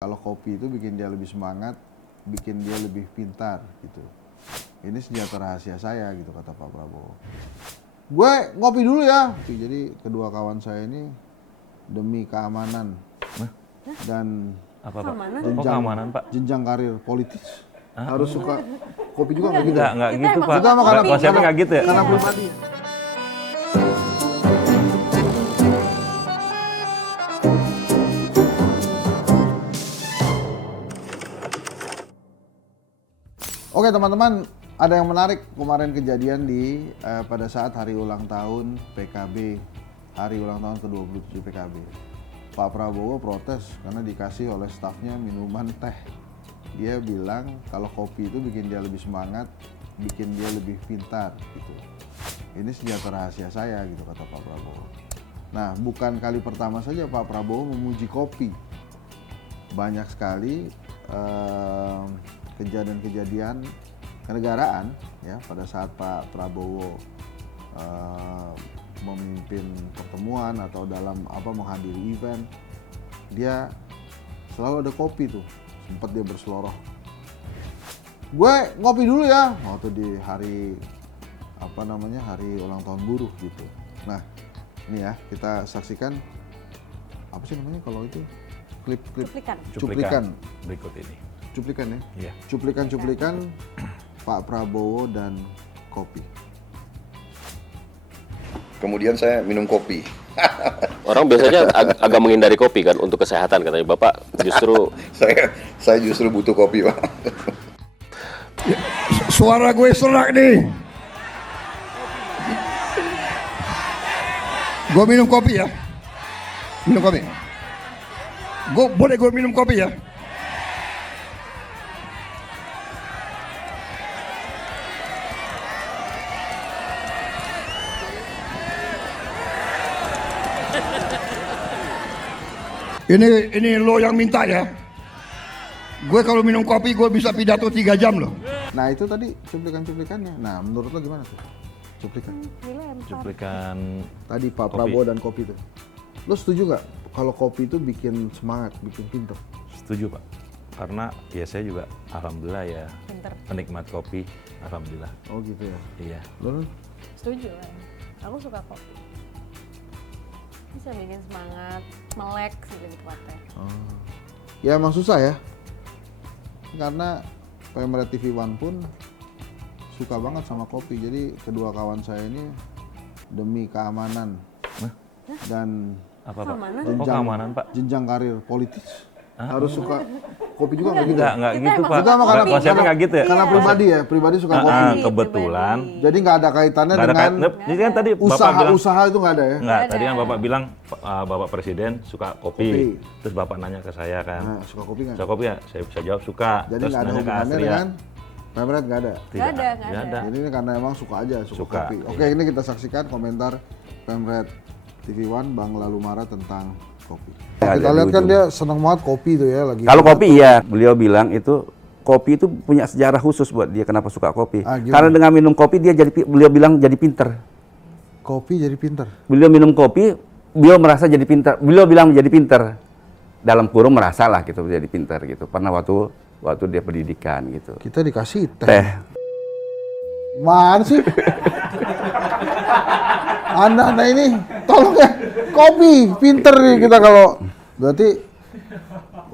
Kalau kopi itu bikin dia lebih semangat, bikin dia lebih pintar gitu. Ini senjata rahasia saya gitu, kata Pak Prabowo. Gue ngopi dulu ya. Jadi kedua kawan saya ini demi keamanan dan Apa Pak? jenjang, Pak? jenjang karir politis harus suka kopi juga nggak gitu? Enggak gitu Pak. Kita mah karena konsepnya nggak gitu ya? Karena pribadi. Oke teman-teman, ada yang menarik kemarin kejadian di pada saat hari ulang tahun PKB, hari ulang tahun ke-27 PKB. Pak Prabowo protes karena dikasih oleh stafnya minuman teh. Dia bilang kalau kopi itu bikin dia lebih semangat, bikin dia lebih pintar gitu. Ini senjata rahasia saya gitu, kata Pak Prabowo. Nah, bukan kali pertama saja Pak Prabowo memuji kopi. Banyak sekali kejadian-kejadian kenegaraan ya pada saat Pak Prabowo memimpin pertemuan atau dalam menghadiri event, dia selalu ada kopi tuh. Sempat dia berseloroh, gue ngopi dulu ya waktu di hari hari ulang tahun buruh gitu. Nah ini ya, kita saksikan apa sih namanya kalau itu cuplikan berikut ini. Cuplikan ya? Iya. Cuplikan Pak Prabowo dan kopi. Kemudian saya minum kopi. Orang biasanya agak menghindari kopi kan untuk kesehatan, katanya Bapak justru saya justru butuh kopi, Pak. Suara gue serak nih. Gue minum kopi ya. Minum kopi. Boleh gue minum kopi ya? Ini lo yang minta ya. Gue kalau minum kopi gue bisa pidato 3 jam loh. Nah itu tadi cuplikan-cuplikannya. Nah menurut lo gimana tuh? Cuplikan Tadi Pak kopi. Prabowo dan kopi tuh. Lo setuju nggak kalau kopi itu bikin semangat, bikin pinter? Setuju Pak. Karena ya saya juga alhamdulillah ya penikmat kopi, alhamdulillah. Oh gitu ya. Iya. Lo Setuju lah. Aku suka kopi. Bisa bikin semangat, melek sih lebih tepatnya. ya emang susah ya. Karena Pemret TV One pun suka banget sama kopi. Jadi kedua kawan saya ini demi keamanan dan Apa Pak? Keamanan? Keamanan Pak? jenjang karir politis harus suka kopi juga nggak gitu? Enggak gitu Pak. Kita mah Konsepnya nggak gitu ya? Karena pribadi suka kopi. Kebetulan. Jadi nggak ada kaitannya Nggak ada dengan Jadi kan tadi Bapak bilang usaha itu nggak ada ya? Enggak, tadi kan Bapak bilang Bapak Presiden suka kopi. Terus Bapak nanya ke saya kan, Nah, suka kopi nggak? suka kopi ya? Saya jawab suka. Jadi Terus nggak ada nanya ke hubungannya Astria. dengan Pemret, nggak ada. Nggak ada. ada. Jadi ini karena emang suka aja, suka Suka, kopi. iya. Oke, ini kita saksikan komentar Pemret TV One Bang Lalu Marah tentang kopi. Ya, Kita ada lihat di kan ujung. dia seneng banget kopi tuh ya lagi. Kalau kopi iya, beliau bilang itu kopi itu punya sejarah khusus buat dia kenapa suka kopi. Gimana? Karena dengan minum kopi beliau bilang jadi pinter. Kopi jadi pinter. Beliau minum kopi, beliau merasa jadi pinter. Beliau bilang jadi pinter. Dalam kurung merasa lah gitu jadi pinter gitu. Karena waktu dia pendidikan gitu. Kita dikasih teh. Teh. Mana sih? Anda ini tolong ya. Kopi pinter nih kita kalau berarti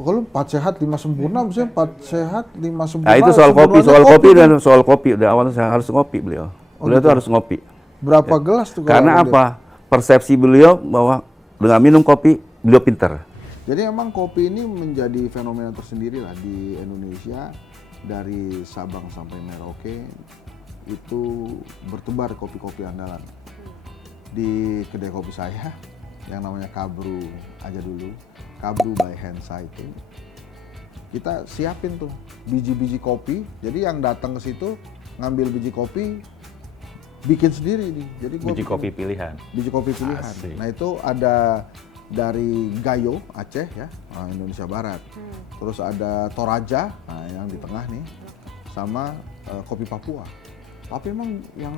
kalau 4 sehat 5 sempurna, maksudnya 4 sehat 5 sempurna. Nah itu soal kopi, sempurnanya soal kopi. Udah awalnya saya harus ngopi beliau. Beliau gitu. tuh harus ngopi. Berapa gelas tuh? kalau Karena ada dia? apa? Persepsi beliau bahwa dengan minum kopi beliau pinter. Jadi emang kopi ini menjadi fenomena tersendiri lah di Indonesia. Dari Sabang sampai Merauke itu bertebar kopi-kopi andalan. Di kedai kopi saya yang namanya Kabru aja dulu, Kabru by Hensa itu kita siapin tuh biji-biji kopi. Jadi yang datang ke situ ngambil biji kopi, bikin sendiri nih. Jadi gua Biji bikin kopi pilihan. biji kopi pilihan. Asik. Nah itu ada dari Gayo Aceh ya, Indonesia Barat. Terus ada Toraja, nah yang di tengah nih, sama kopi Papua. Tapi emang yang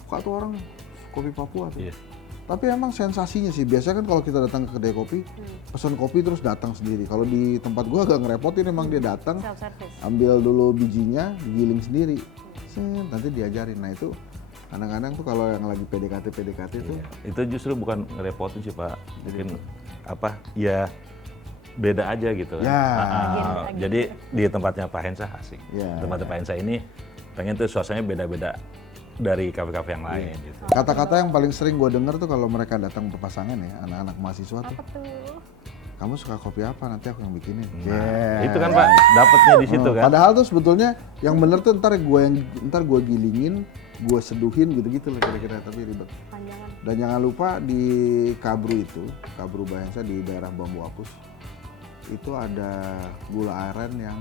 suka tuh orang kopi Papua tuh. Iya. Tapi emang sensasinya sih, biasanya kan kalau kita datang ke kedai kopi, pesan kopi terus datang sendiri. Kalau di tempat gua agak ngerepotin, emang dia datang, Self service. ambil dulu bijinya, digiling sendiri, set, nanti diajarin. Nah itu kadang-kadang tuh kalau yang lagi PDKT tuh, Itu justru bukan ngerepotin sih Pak. Mungkin apa ya beda aja gitu kan. Ya. Jadi di tempatnya Pak Hensa asik. Ya. Tempatnya Pak Hensa ini pengen tuh suasananya beda-beda dari kafe-kafe yang lain gitu. kata-kata yang paling sering gue denger tuh kalau mereka datang berpasangan ya, anak-anak mahasiswa tuh, Apa tuh? kamu suka kopi apa, nanti aku yang bikinin. Nah, itu kan Pak dapatnya di situ kan. Padahal tuh sebetulnya yang bener tuh ntar gue gilingin, gue seduhin gitu-gitu lah kira-kira, tapi ribet. Panjangan. Dan jangan lupa di Kabru itu, Kabru Bahensa di daerah Bambu Apus, itu ada gula aren yang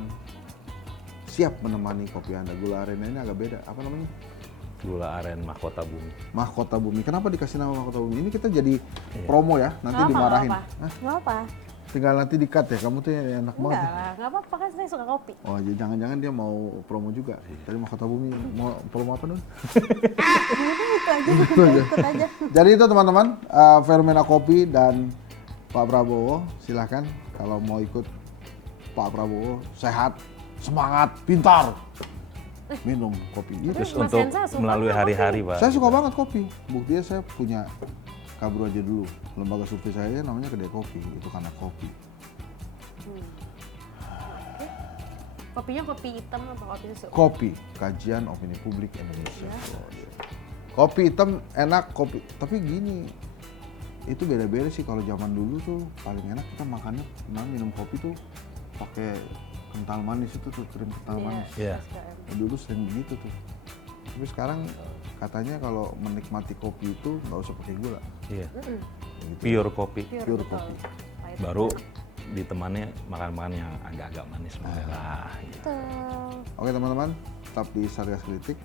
siap menemani kopi Anda. Gula arennya ini agak beda, apa namanya? Gula aren mahkota bumi. Mahkota Bumi. Kenapa dikasih nama Mahkota Bumi? Ini kita jadi promo ya, nanti Nggak apa, dimarahin. nggak apa. Hah? Nggak apa. Tinggal nanti di-cut ya, kamu tuh enak banget. Enggak ya. lah, nggak apa-apa kan saya suka kopi. Oh, jadi jangan-jangan dia mau promo juga. Tadi Mahkota Bumi mau promo apa nih? Ikut aja. Jadi itu teman-teman, Fenomena Kopi dan Pak Prabowo, silahkan kalau mau ikut Pak Prabowo, sehat, semangat, pintar, minum kopi. Itu. Terus Mas untuk Hensa suka melalui nggak hari-hari Pak. Saya suka banget kopi. Buktinya saya punya Kabru aja dulu. Lembaga survei saya namanya Kedai Kopi. Itu karena kopi. Kopinya kopi hitam apa kopi susu? Kopi, Kajian Opini Publik Indonesia. Kopi hitam enak, kopi. Tapi gini, itu beda-beda sih. Kalau zaman dulu tuh paling enak kita makannya, minum kopi tuh pakai kental manis itu tuh, krim kental manis. Iya. Dulu sering begitu tuh. Tapi sekarang katanya kalau menikmati kopi itu nggak usah pakai gula. Iya. Pure kopi. Pure betul. kopi. Pahit. Baru ditemani makan-makan yang agak-agak manis lah. Gitu. Betul. Oke teman-teman, tetap di Satgas Kritik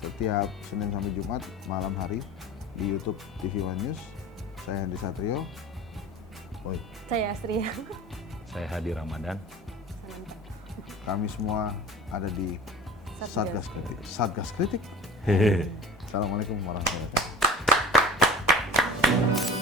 setiap Senin sampai Jumat malam hari di YouTube TV One News. Saya Hendy Satrio. Oi, Saya Astria. Saya Hadi Ramadan. kami semua ada di Satgas Kritik. Satgas Kritik. Hehehe. Assalamualaikum warahmatullahi wabarakatuh.